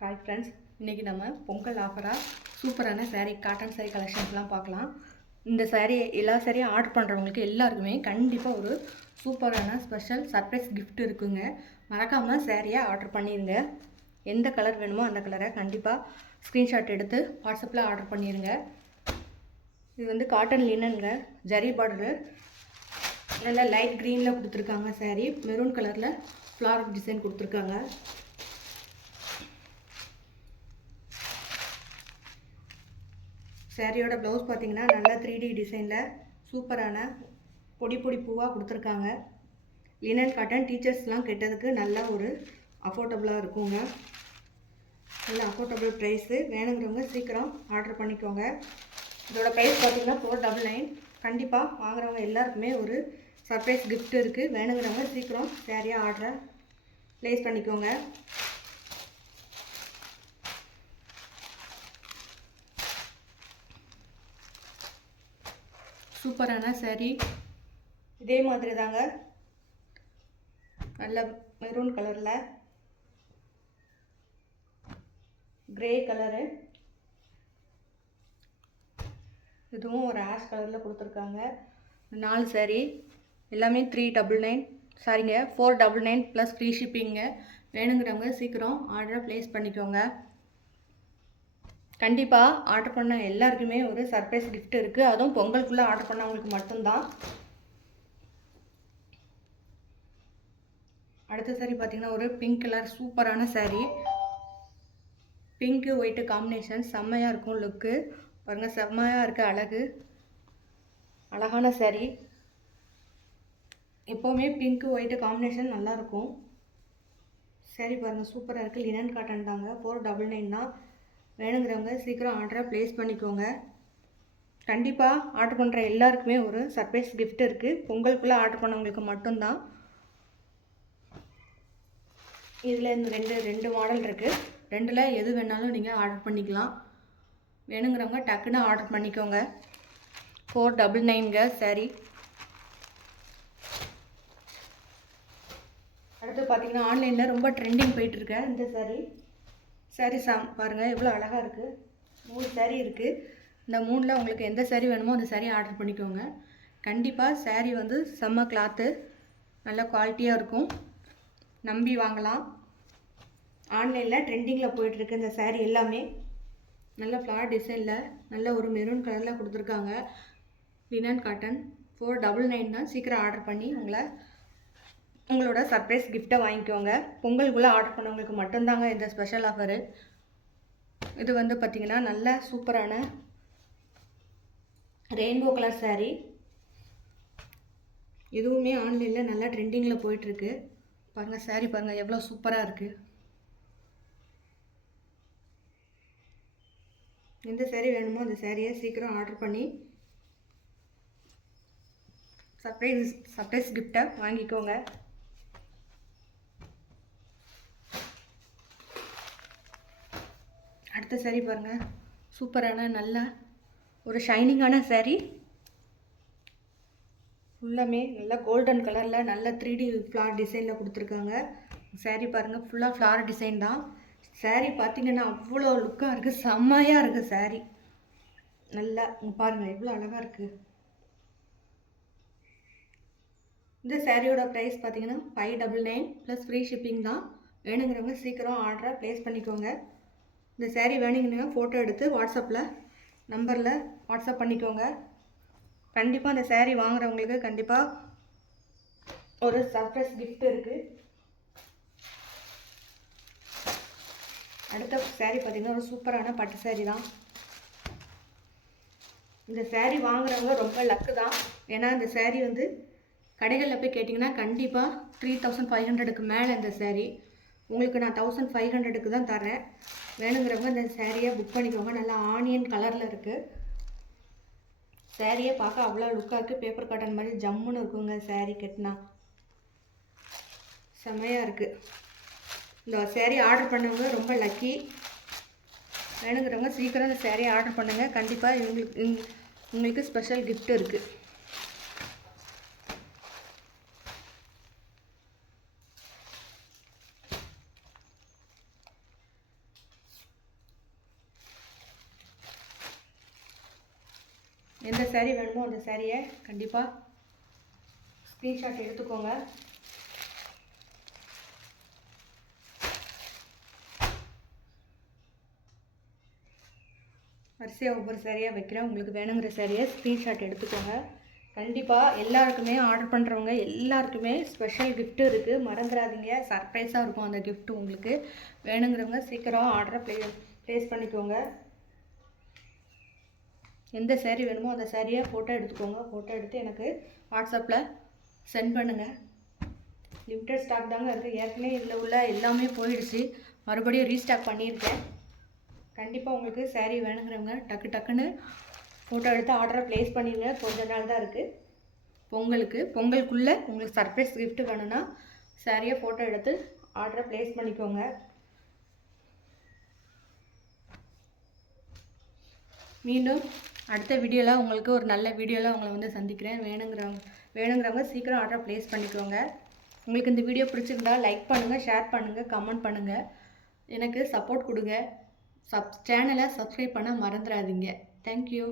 Hi friends, இன்றைக்கி நம்ம பொங்கல் ஆஃபராக சூப்பரான saree காட்டன் saree கலெக்ஷன்ஸ்லாம் பார்க்கலாம். இந்த saree எல்லா சாரியும் ஆர்டர் பண்ணுறவங்களுக்கு எல்லாருக்குமே கண்டிப்பாக ஒரு சூப்பரான ஸ்பெஷல் சர்ப்ரைஸ் கிஃப்ட் இருக்குங்க. மறக்காமல் சாரியை ஆர்டர் பண்ணிடுங்க. எந்த கலர் வேணுமோ அந்த கலரை கண்டிப்பாக ஸ்க்ரீன்ஷாட் எடுத்து வாட்ஸ்அப்பில் ஆர்டர் பண்ணிடுங்க. இது வந்து காட்டன் லினனுங்க, ஜரி பார்டரு, நல்லா லைட் க்ரீனில் கொடுத்துருக்காங்க. saree மெரூன் கலரில் ஃப்ளார் டிசைன் கொடுத்துருக்காங்க. சாரியோட ப்ளவுஸ் பார்த்தீங்கன்னா நல்லா 3D டிசைனில் சூப்பரான பொடி பொடி பூவாக கொடுத்துருக்காங்க. லினன் காட்டன் டீச்சர்ஸ்லாம் கெட்டதுக்கு நல்லா ஒரு அஃபோர்டபுளாக இருக்குங்க. நல்ல அஃபோர்டபுள் ப்ரைஸு. வேணுங்கிறவங்க சீக்கிரம் ஆர்டர் பண்ணிக்கோங்க. இதோட ப்ரைஸ் பார்த்தீங்கன்னா 499. கண்டிப்பாக வாங்குறவங்க எல்லாருக்குமே ஒரு சர்ப்ரைஸ் கிஃப்ட் இருக்குது. வேணுங்கிறவங்க சீக்கிரம் சாரியாக ஆர்டரை ப்ளேஸ் பண்ணிக்கோங்க. சூப்பரான saree இதே மாதிரி தாங்க, நல்ல மெரூன் கலரில் கிரே கலரு, இதுவும் ஒரு ஆஷ் கலரில் கொடுத்துருக்காங்க. 4 saree எல்லாமே 399, சாரிங்க 499 ப்ளஸ் ஃப்ரீ ஷிப்பிங்க. வேணுங்கிறவங்க சீக்கிரம் ஆர்டரை ப்ளேஸ் பண்ணிக்கோங்க. கண்டிப்பாக ஆர்டர் பண்ண எல்லாருக்குமே ஒரு சர்ப்ரைஸ் கிஃப்ட் இருக்குது. அதுவும் பொங்கலுக்குள்ளே ஆர்டர் பண்ணவங்களுக்கு மட்டும்தான். அடுத்த saree பார்த்திங்கன்னா ஒரு பிங்க் கலர் சூப்பரான saree. பிங்க்கு ஒயிட்டு காம்பினேஷன் செம்மையாக இருக்கும். லுக்கு பாருங்கள், செம்மையாக இருக்குது. அழகான saree. எப்போவுமே பிங்க்கு ஒயிட்டு காம்பினேஷன் நல்லாயிருக்கும். saree பாருங்கள், சூப்பராக இருக்குது. லினன் காட்டன் தாங்க. 499 தான். வேணுங்கிறவங்க சீக்கிரம் ஆர்டரை ப்ளேஸ் பண்ணிக்கோங்க. கண்டிப்பாக ஆர்டர் பண்ணுற எல்லாருக்குமே ஒரு சர்ப்ரைஸ் கிஃப்ட் இருக்குது. பொங்கலுக்குள்ளே ஆர்டர் பண்ணவங்களுக்கு மட்டும்தான். இதில் இந்த ரெண்டு மாடல் இருக்குது. ரெண்டில் எது வேணாலும் நீங்கள் ஆர்டர் பண்ணிக்கலாம். வேணுங்கிறவங்க டக்குன்னு ஆர்டர் பண்ணிக்கோங்க. 499ங்க saree. அடுத்து பார்த்தீங்கன்னா ஆன்லைனில் ரொம்ப ட்ரெண்டிங் போயிட்டுருக்க இந்த saree பாருங்கள் எவ்வளோ அழகாக இருக்குது. 3 saree இருக்குது. இந்த 3ல் உங்களுக்கு எந்த saree வேணுமோ அந்த saree ஆர்டர் பண்ணிக்கோங்க. கண்டிப்பாக saree வந்து செம்ம கிளாத்து, நல்ல குவாலிட்டியாக இருக்கும். நம்பி வாங்கலாம். ஆன்லைனில் ட்ரெண்டிங்கில் போயிட்டுருக்கு இந்த saree எல்லாமே. நல்ல ஃப்ளார் டிசைனில் நல்ல ஒரு மெரூன் கலரில் கொடுத்துருக்காங்க. லினன் காட்டன் 499 தான். சீக்கிரம் ஆர்டர் பண்ணி உங்களோட சர்ப்ரைஸ் கிஃப்ட்டை வாங்கிக்கோங்க. பொங்கலுக்குள்ளே ஆர்டர் பண்ணவங்களுக்கு மட்டும்தாங்க இந்த ஸ்பெஷல் ஆஃபரு. இது வந்து பார்த்திங்கன்னா நல்ல சூப்பரான ரெயின்போ கலர் saree. இதுவுமே ஆன்லைனில் நல்லா ட்ரெண்டிங்கில் போயிட்டுருக்கு. பாருங்கள் saree பாருங்கள் எவ்வளோ சூப்பராக இருக்குது. எந்த saree வேணுமோ அந்த சாரியை சீக்கிரம் ஆர்டர் பண்ணி சர்ப்ரைஸ் கிஃப்ட்டை வாங்கிக்கோங்க. அடுத்த saree பாருங்கள், சூப்பரான நல்ல ஒரு ஷைனிங்கான saree. ஃபுல்லாமே நல்லா கோல்டன் கலரில் நல்ல 3D ஃப்ளார் டிசைனில் கொடுத்துருக்காங்க. saree பாருங்கள், ஃபுல்லாக ஃப்ளார் டிசைன் தான். saree பார்த்திங்கன்னா அவ்வளோ லுக்காக இருக்குது. செம்மையாக இருக்குது saree. நல்லா பாருங்கள் எவ்வளோ அழகாக இருக்குது. இந்த சாரியோட ப்ரைஸ் பார்த்திங்கன்னா 599 ப்ளஸ் ஃப்ரீ ஷிப்பிங் தான். வேணுங்கிறவங்க சீக்கிரம் ஆர்டரை ப்ளேஸ் பண்ணிக்கோங்க. இந்த saree வேணுங்கன்னா ஃபோட்டோ எடுத்து நம்பரில் வாட்ஸ்அப் பண்ணிக்கோங்க. கண்டிப்பாக அந்த saree வாங்குறவங்களுக்கு கண்டிப்பாக ஒரு சர்ப்ரைஸ் கிஃப்ட் இருக்குது. அடுத்த saree பார்த்திங்கன்னா ஒரு சூப்பரான பட்டு saree தான். இந்த saree வாங்குறவங்க ரொம்ப லக்கு தான். ஏன்னா இந்த saree வந்து கடைகளில் போய் கேட்டிங்கன்னா கண்டிப்பாக 3500க்கு மேலே இந்த saree. உங்களுக்கு நான் 1500க்கு தான் தரேன். வேணுங்கிறவங்க இந்த சாரியை புக் பண்ணிக்கோங்க. நல்லா ஆனியன் கலரில் இருக்குது. சாரியை பார்க்க அவ்வளோ லுக்காக இருக்குது. பேப்பர் காட்டன் மாதிரி ஜம்முன்னு இருக்குங்க saree கட்டினா. செம்மையாக இருக்குது. இந்த saree ஆர்டர் பண்ணவங்க ரொம்ப லக்கி. வேணுங்கிறவங்க சீக்கிரம் இந்த saree ஆர்டர் பண்ணுங்கள். கண்டிப்பாக உங்களுக்கு ஸ்பெஷல் கிஃப்ட் இருக்குது. எந்த saree வேணுமோ அந்த சாரியை கண்டிப்பாக ஸ்க்ரீன்ஷாட் எடுத்துக்கோங்க. வரிசையாக ஒவ்வொரு சாரியாக வைக்கிறேன். உங்களுக்கு வேணுங்கிற சாரியை ஸ்க்ரீன்ஷாட் எடுத்துக்கோங்க. கண்டிப்பாக எல்லாருக்குமே ஆர்டர் பண்ணுறவங்க எல்லாருக்குமே ஸ்பெஷல் கிஃப்ட் இருக்குது, மறந்துடாதீங்க. சர்ப்ரைஸாக இருக்கும் அந்த கிஃப்ட். உங்களுக்கு வேணுங்கிறவங்க சீக்கிரம் ஆர்டரை ப்ளேஸ் பண்ணிக்கோங்க. எந்த சாரீ வேணுமோ அந்த சாரியை ஃபோட்டோ எடுத்துக்கோங்க. ஃபோட்டோ எடுத்து எனக்கு வாட்ஸ்அப்பில் சென்ட் பண்ணுங்கள். லிமிட்டட் ஸ்டாக் தாங்க இருக்குது. ஏற்கனவே இதில் உள்ள எல்லாமே போயிடுச்சு, மறுபடியும் ரீஸ்டாக் பண்ணியிருக்கேன். கண்டிப்பாக உங்களுக்கு சாரீ வேணுங்கிறவங்க டக்குன்னு ஃபோட்டோ எடுத்து ஆர்டரை ப்ளேஸ் பண்ணிடுங்க. கொஞ்ச நாள் தான் இருக்குது பொங்கலுக்குள்ளே உங்களுக்கு சர்ப்ரைஸ் கிஃப்ட் வேணும்னா சாரியை ஃபோட்டோ எடுத்து ஆர்டரை ப்ளேஸ் பண்ணிக்கோங்க. மீண்டும் அடுத்த வீடியோவில் உங்களுக்கு ஒரு நல்ல வீடியோவில் உங்களை வந்து சந்திக்கிறேன். வேணுங்கிறவங்க சீக்கிரம் ஆர்டரை ப்ளேஸ் பண்ணிக்கோங்க. உங்களுக்கு இந்த வீடியோ பிடிச்சிருந்தா லைக் பண்ணுங்கள், ஷேர் பண்ணுங்கள், கமெண்ட் பண்ணுங்கள். எனக்கு சப்போர்ட் கொடுங்க. சேனலை சப்ஸ்கிரைப் பண்ண மறந்துடாதீங்க. தேங்க்யூ.